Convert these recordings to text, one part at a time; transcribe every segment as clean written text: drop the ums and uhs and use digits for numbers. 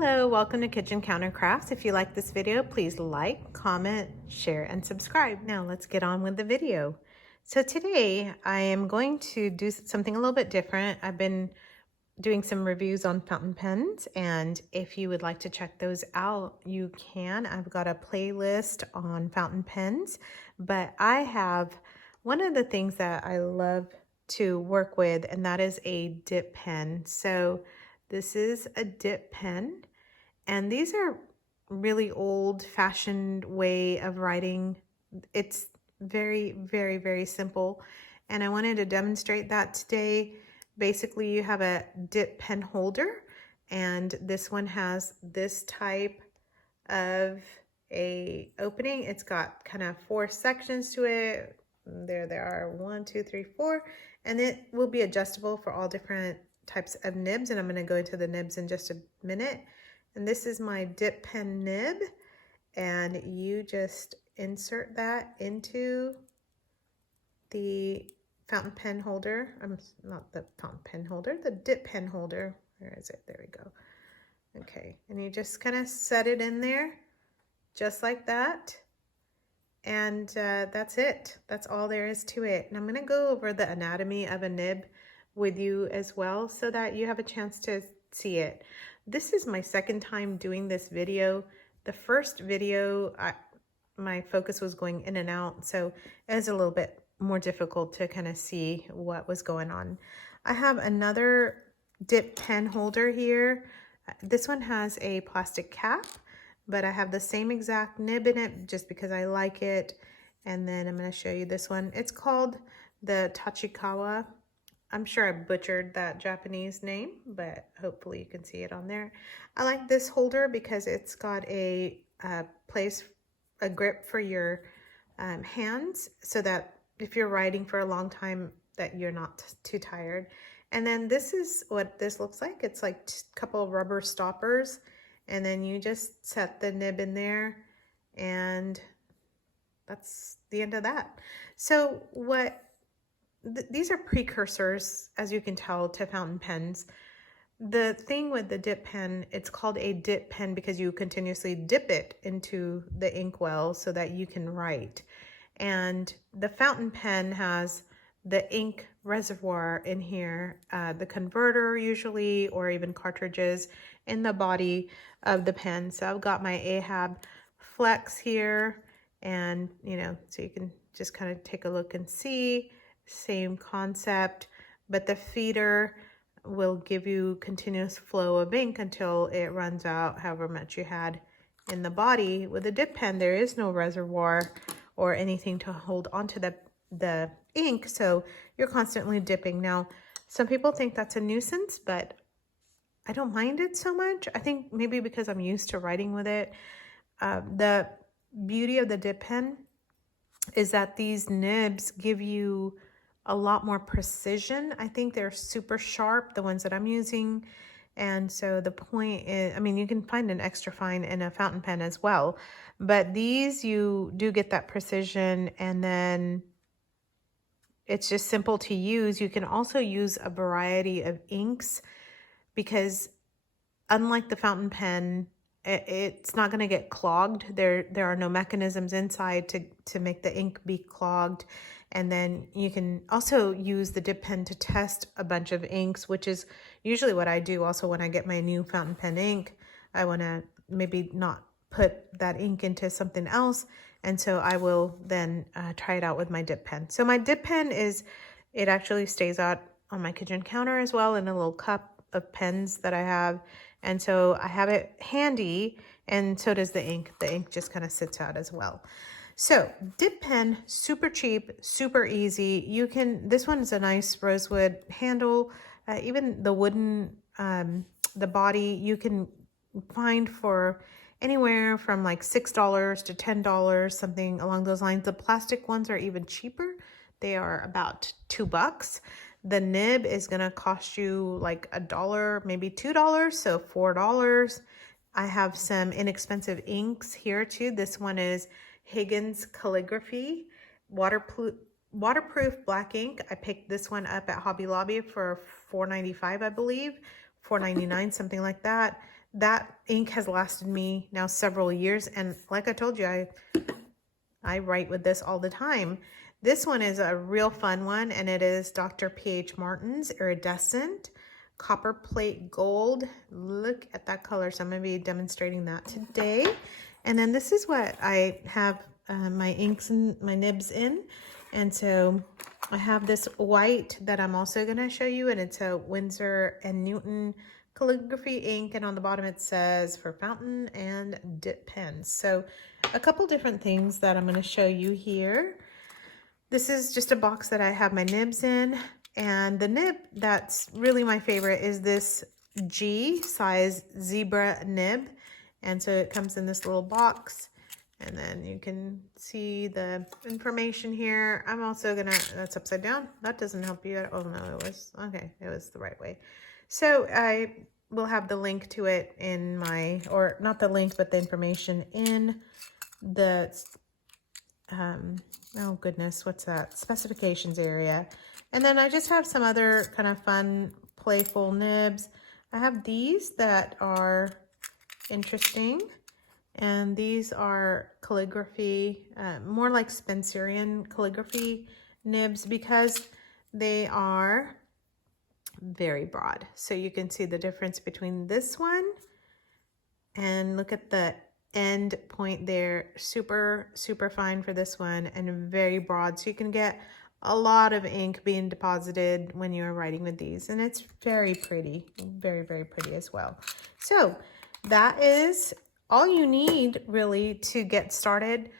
Hello, welcome to Kitchen Counter Crafts. If you like this video, please like, comment, share, and subscribe. Now let's get on with the video. So today I am going to do something a little bit different. I've been doing some reviews on fountain pens, and if you would like to check those out, you can. I've got a playlist on fountain pens, but I have one of the things that I love to work with, and that is a dip pen. So this is a dip pen, and these are really old-fashioned way of writing. It's very, very, very simple, and I wanted to demonstrate that today. Basically, you have a dip pen holder, and this one has this type of a opening. It's got kind of 4 sections to it. There are 1, 2, 3, 4, and it will be adjustable for all different types of nibs, and I'm going to go into the nibs in just a minute. And this is my dip pen nib, and you just insert that into the fountain pen holder. Not the fountain pen holder, the dip pen holder. Where is it? There we go. Okay, and you just kind of set it in there just like that. And that's it. That's all there is to it. And I'm going to go over the anatomy of a nib with you as well so that you have a chance to see it. This is my second time doing this video. The first video, my focus was going in and out, so it was a little bit more difficult to kind of see what was going on. I have another dip pen holder here. This one has a plastic cap, but I have the same exact nib in it just because I like it. And then I'm going to show you this one. It's called the Tachikawa. I'm sure I butchered that Japanese name, but hopefully you can see it on there. I like this holder because it's got a grip for your hands, so that if you're writing for a long time that you're not too tired. And then this is what this looks like. It's like a couple of rubber stoppers, and then you just set the nib in there, and that's the end of that. So these are precursors, as you can tell, to fountain pens. The thing with the dip pen, it's called a dip pen because you continuously dip it into the inkwell so that you can write. And the fountain pen has the ink reservoir in here, the converter usually, or even cartridges in the body of the pen. So I've got my Ahab Flex here, and so you can just kind of take a look and see. Same concept, but the feeder will give you continuous flow of ink until it runs out, however much you had in the body. With a dip pen, there is no reservoir or anything to hold onto the ink, so you're constantly dipping. Now, some people think that's a nuisance, but I don't mind it so much. I think maybe because I'm used to writing with it. The beauty of the dip pen is that these nibs give you a lot more precision. I think they're super sharp, the ones that I'm using. And so the point is, I mean, you can find an extra fine in a fountain pen as well, but these, you do get that precision, and then it's just simple to use. You can also use a variety of inks because unlike the fountain pen, it's not going to get clogged. There are no mechanisms inside to make the ink be clogged. And then you can also use the dip pen to test a bunch of inks, which is usually what I do also when I get my new fountain pen ink. I want to maybe not put that ink into something else, and so I will then try it out with my dip pen. So my dip pen it actually stays out on my kitchen counter as well in a little cup of pens that I have. And so I have it handy, and so does the ink. The ink just kind of sits out as well. So dip pen, super cheap, super easy. This one is a nice rosewood handle. Even the wooden, the body, you can find for anywhere from like $6 to $10, something along those lines. The plastic ones are even cheaper. They are about $2. The nib is going to cost you like $1, maybe $2, so $4. I have some inexpensive inks here too. This one is Higgins Calligraphy waterproof black ink. I picked this one up at Hobby Lobby for $4.95, I believe, $4.99, something like that. that ink has lasted me now several years. And like I told you, I write with this all the time. This one is a real fun one, and it is Dr. P.H. Martin's Iridescent Copperplate Gold. Look at that color. So I'm going to be demonstrating that today. And then this is what I have my inks and my nibs in. And so I have this white that I'm also going to show you, and it's a Winsor & Newton calligraphy ink, and on the bottom it says for fountain and dip pens. So a couple different things that I'm going to show you here. This is just a box that I have my nibs in, and the nib that's really my favorite is this G size zebra nib. And so it comes in this little box, and then you can see the information here. I'm also gonna, that's upside down. That doesn't help you. Oh no, it was, okay, it was the right way. So I will have the link to it in my, or not the link, but the information in the, oh goodness, what's that? Specifications area. And then I just have some other kind of fun, playful nibs. I have these that are interesting, and these are calligraphy, more like Spencerian calligraphy nibs, because they are very broad. So you can see the difference between this one, and look at the end point there, super fine for this one, and very broad, so you can get a lot of ink being deposited when you're writing with these, and it's very pretty, very pretty as well. So that is all you need really to get started.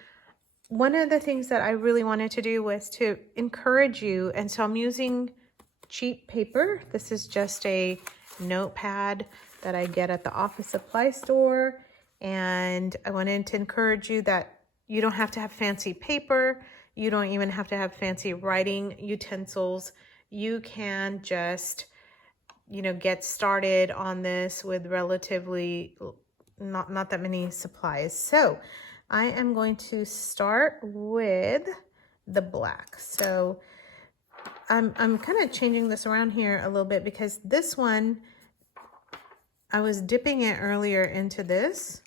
One of the things that I really wanted to do was to encourage you, and so I'm using cheap paper. This is just a notepad that I get at the office supply store, and I wanted to encourage you that you don't have to have fancy paper. You don't even have to have fancy writing utensils. You can just, you know, get started on this with relatively not that many supplies. So I am going to start with the black. So I'm kind of changing this around here a little bit, because this one, I was dipping it earlier into this,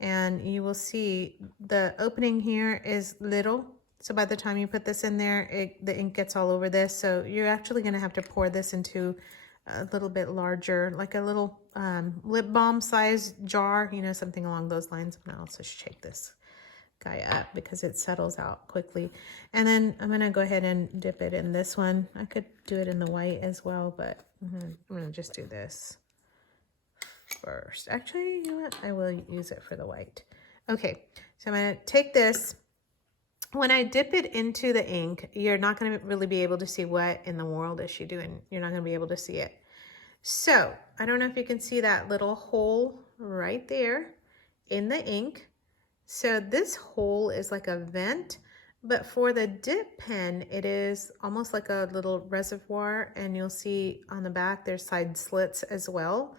and you will see the opening here is little. So by the time you put this in there, the ink gets all over this. So you're actually going to have to pour this into a little bit larger, like a little lip balm size jar, you know, something along those lines. I'm gonna also shake this guy up because it settles out quickly. And then I'm gonna go ahead and dip it in this one. I could do it in the white as well, but I'm gonna just do this first. Actually, you know what? I will use it for the white. Okay, so I'm gonna take this. When I dip it into the ink, you're not going to really be able to see what in the world is she doing. You're not going to be able to see it. So I don't know if you can see that little hole right there in the ink. So this hole is like a vent, but for the dip pen, it is almost like a little reservoir, and you'll see on the back there's side slits as well.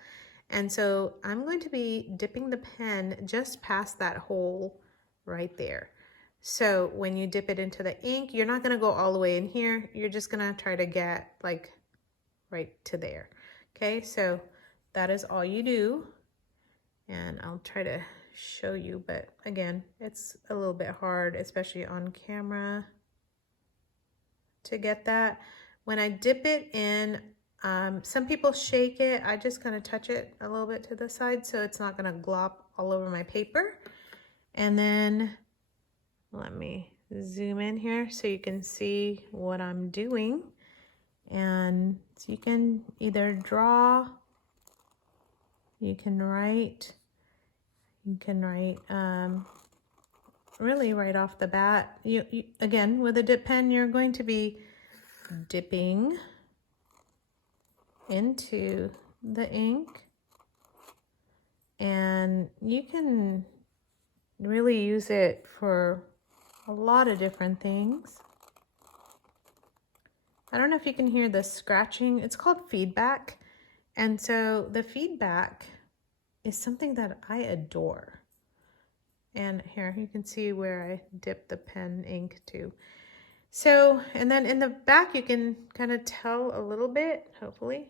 And so I'm going to be dipping the pen just past that hole right there. So when you dip it into the ink, you're not going to go all the way in here. You're just going to try to get like right to there. Okay, so that is all you do. And I'll try to show you, but again, it's a little bit hard, especially on camera, to get that. When I dip it in, some people shake it. I just kind of touch it a little bit to the side so it's not going to glop all over my paper. And then let me zoom in here so you can see what I'm doing. And so you can either draw, you can write, really right off the bat. You again, with a dip pen, you're going to be dipping into the ink, and you can really use it for a lot of different things. I don't know if you can hear the scratching. It's called feedback. And so the feedback is something that I adore. And here you can see where I dip the pen ink to. So, and then in the back, you can kind of tell a little bit, hopefully,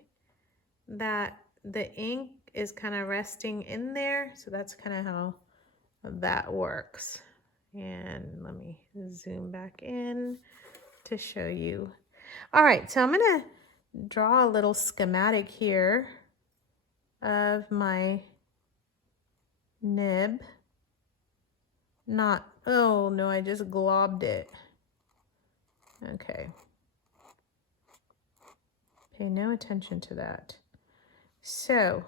that the ink is kind of resting in there. So that's kind of how that works. And let me zoom back in to show you. All right, so I'm gonna draw a little schematic here of my nib. Oh no, I just globbed it. Okay. Pay no attention to that. So,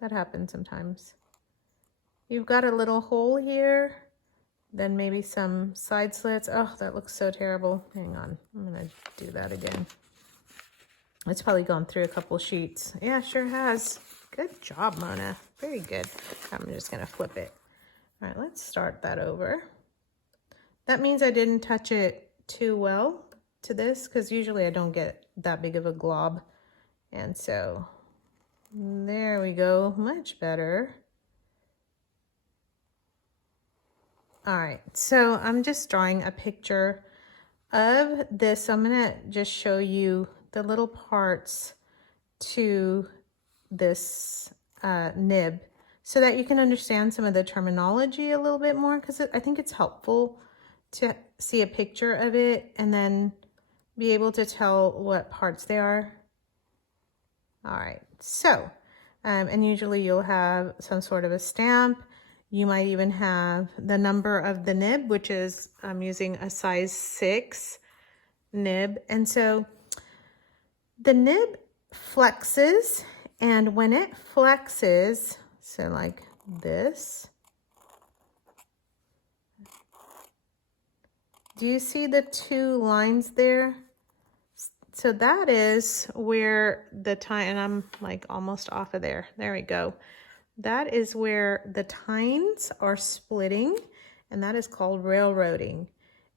that happens sometimes. You've got a little hole here, then maybe some side slits. Oh, that looks so terrible. Hang on, I'm gonna do that again. It's probably gone through a couple sheets. Yeah, sure has. Good job, Mona. Very good. I'm just gonna flip it. All right, let's start that over. That means I didn't touch it too well to this, because usually I don't get that big of a glob. And so there we go, much better. All right, so I'm just drawing a picture of this. I'm gonna just show you the little parts to this nib so that you can understand some of the terminology a little bit more, because I think it's helpful to see a picture of it and then be able to tell what parts they are. All right, so, and usually you'll have some sort of a stamp. You might even have the number of the nib, which is, I'm using a size 6 nib. And so the nib flexes, and when it flexes, so like this, do you see the 2 lines there? So that is where the tine, and I'm like almost off of there. There we go. That is where the tines are splitting, and that is called railroading.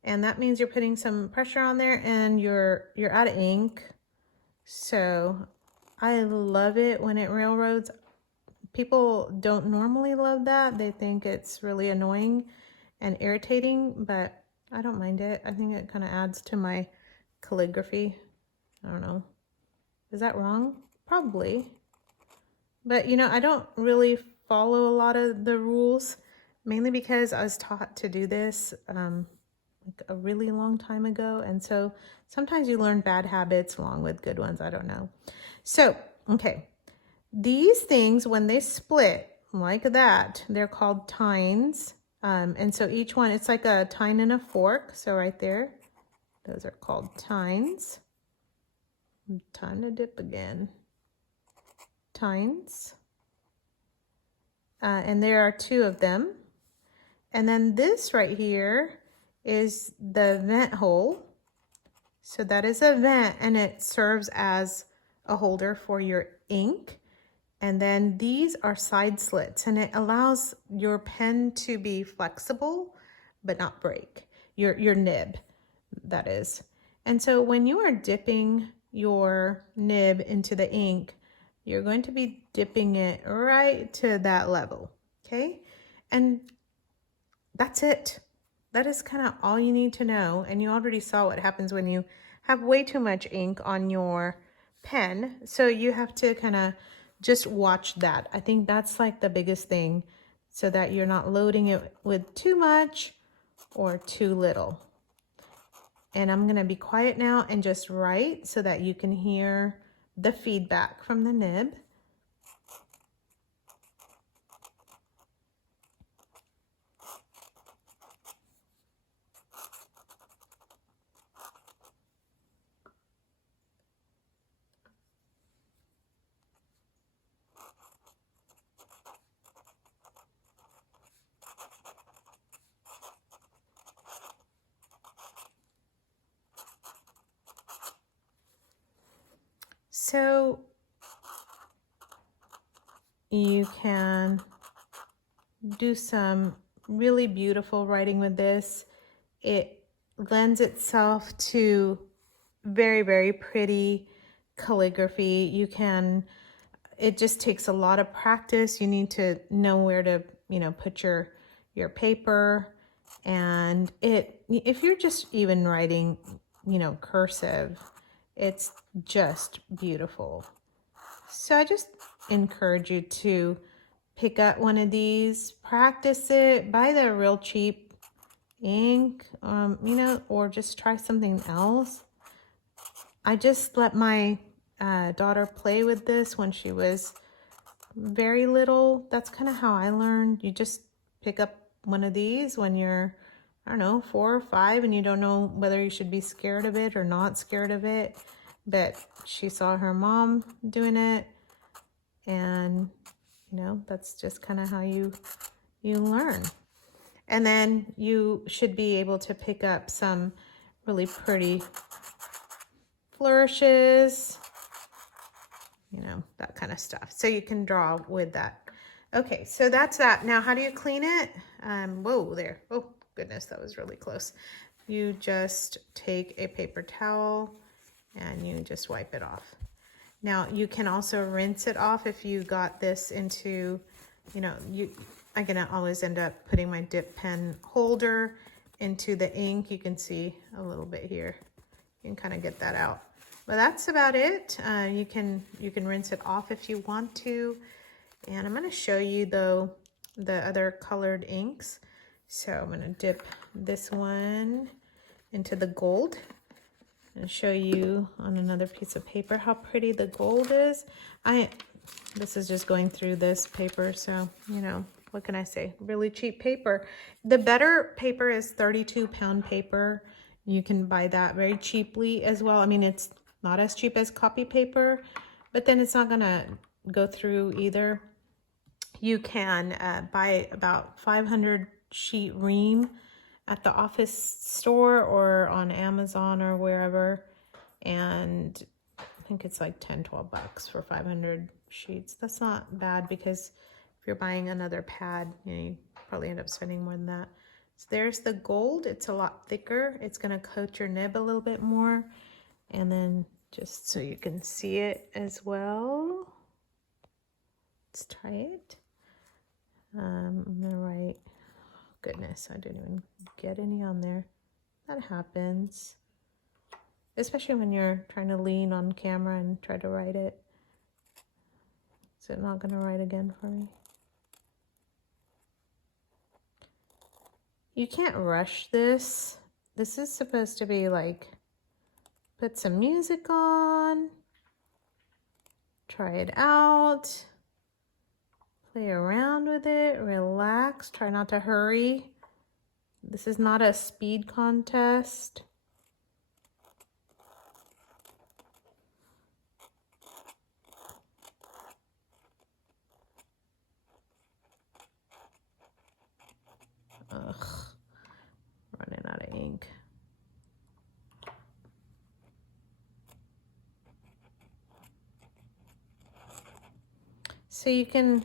And that means you're putting some pressure on there and you're out of ink. So I love it when it railroads. People don't normally love that. They think it's really annoying and irritating, but I don't mind it. I think it kind of adds to my calligraphy. I don't know. Is that wrong? Probably. But you know, I don't really follow a lot of the rules, mainly because I was taught to do this like a really long time ago. And so sometimes you learn bad habits along with good ones. I don't know. So, okay. These things, when they split like that, they're called tines. And so each one, it's like a tine and a fork. So right there, those are called tines. Time to dip again. Tines. And there are 2 of them. And then this right here is the vent hole. So that is a vent, and it serves as a holder for your ink. And then these are side slits, and it allows your pen to be flexible but not break. Your nib, that is. And so when you are dipping your nib into the ink, you're going to be dipping it right to that level, okay? And that's it. That is kind of all you need to know. And you already saw what happens when you have way too much ink on your pen. So you have to kind of just watch that. I think that's like the biggest thing, so that you're not loading it with too much or too little. And I'm gonna be quiet now and just write so that you can hear the feedback from the nib. So you can do some really beautiful writing with this. It lends itself to very, very pretty calligraphy. You can, it just takes a lot of practice. You need to know where to, you know, put your paper. And if you're just even writing, you know, cursive, it's just beautiful. So I just encourage you to pick up one of these, practice it, buy the real cheap ink, you know, or just try something else. I just let my daughter play with this when she was very little. That's kind of how I learned. You just pick up one of these when you're, I don't know, 4 or 5, and you don't know whether you should be scared of it or not scared of it. But she saw her mom doing it, and you know, that's just kind of how you learn. And then you should be able to pick up some really pretty flourishes, you know, that kind of stuff. So you can draw with that. Okay, so that's that. Now, how do you clean it? Whoa, there. Oh, goodness, that was really close. You just take a paper towel and you just wipe it off. Now, you can also rinse it off if you got this into, you know, I'm gonna always end up putting my dip pen holder into the ink. You can see a little bit here. You can kind of get that out. But that's about it. You can rinse it off if you want to. And I'm going to show you though the other colored inks. So I'm going to dip this one into the gold and show you on another piece of paper how pretty the gold is. This is just going through this paper, so you know, what can I say? Really cheap paper. The better paper is 32-pound paper. You can buy that very cheaply as well. I mean, it's not as cheap as copy paper, but then it's not gonna go through either. You can buy about 500 sheet ream at the office store or on Amazon or wherever, and I think it's like 10-12 bucks for 500 sheets. That's not bad, because if you're buying another pad, you know, you probably end up spending more than that. So there's the gold. It's a lot thicker. It's going to coat your nib a little bit more. And then just so you can see it as well, let's try it. I'm going to write, oh goodness, I didn't even get any on there. That happens, especially when you're trying to lean on camera and try to write it. Is it not going to write again for me? You can't rush this. This is supposed to be like, put some music on, try it out, play around with it, relax, try not to hurry. This is not a speed contest. Ugh, running out of ink. So you can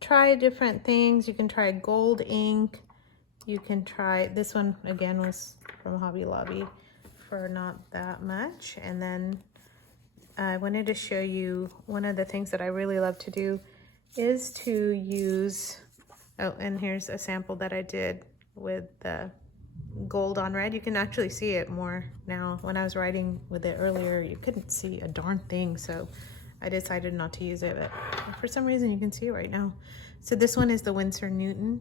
try different things. You can try gold ink. You can try, this one again was from Hobby Lobby for not that much. And then I wanted to show you one of the things that I really love to do is to use, oh, and here's a sample that I did with the gold on red. You can actually see it more now. When I was writing with it earlier, you couldn't see a darn thing, so I decided not to use it, but for some reason you can see it right now. So this one is the Winsor Newton.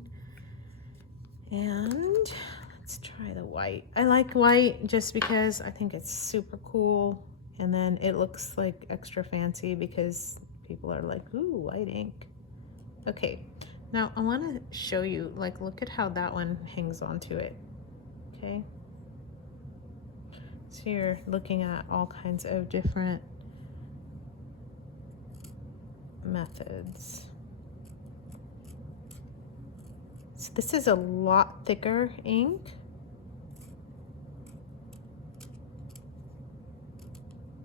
And let's try the white. I like white just because I think it's super cool, and then it looks like extra fancy because people are like, ooh, white ink. Okay, now I want to show you, like, look at how that one hangs onto it. Okay, so you're looking at all kinds of different methods. So this is a lot thicker ink.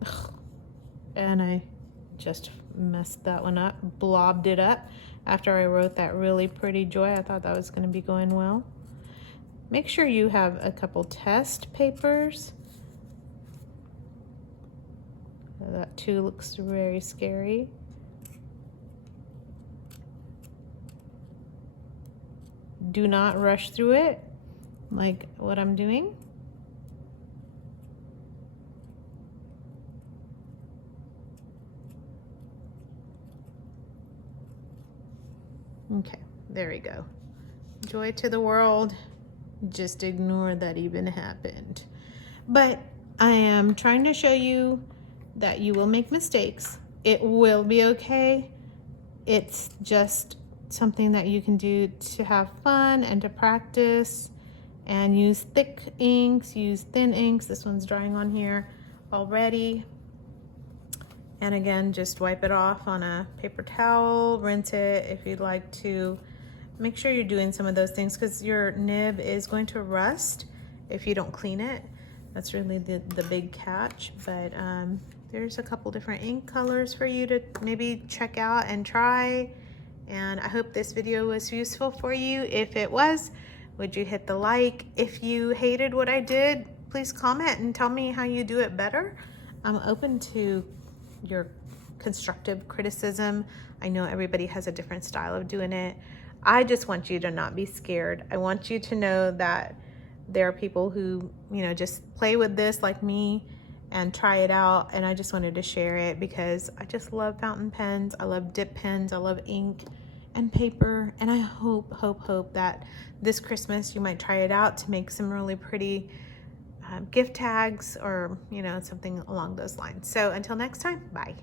Ugh. And I just messed that one up, blobbed it up after I wrote that really pretty joy. I thought that was going to be going well. Make sure you have a couple test papers. That too looks very scary. Do not rush through it like what I'm doing. Okay, there we go. Joy to the world. Just ignore that even happened. But I am trying to show you that you will make mistakes. It will be okay. It's just something that you can do to have fun and to practice, and use thick inks, use thin inks. This one's drying on here already. And again, just wipe it off on a paper towel, rinse it if you'd like to. Make sure you're doing some of those things because your nib is going to rust if you don't clean it. That's really the big catch. But there's a couple different ink colors for you to maybe check out and try. And I hope this video was useful for you. If it was, would you hit the like? If you hated what I did, please comment and tell me how you do it better. I'm open to your constructive criticism. I know everybody has a different style of doing it. I just want you to not be scared. I want you to know that there are people who, you know, just play with this like me and try it out. And I just wanted to share it because I just love fountain pens. I love dip pens. I love ink and paper. And I hope that this Christmas you might try it out to make some really pretty gift tags or, you know, something along those lines. So until next time, bye.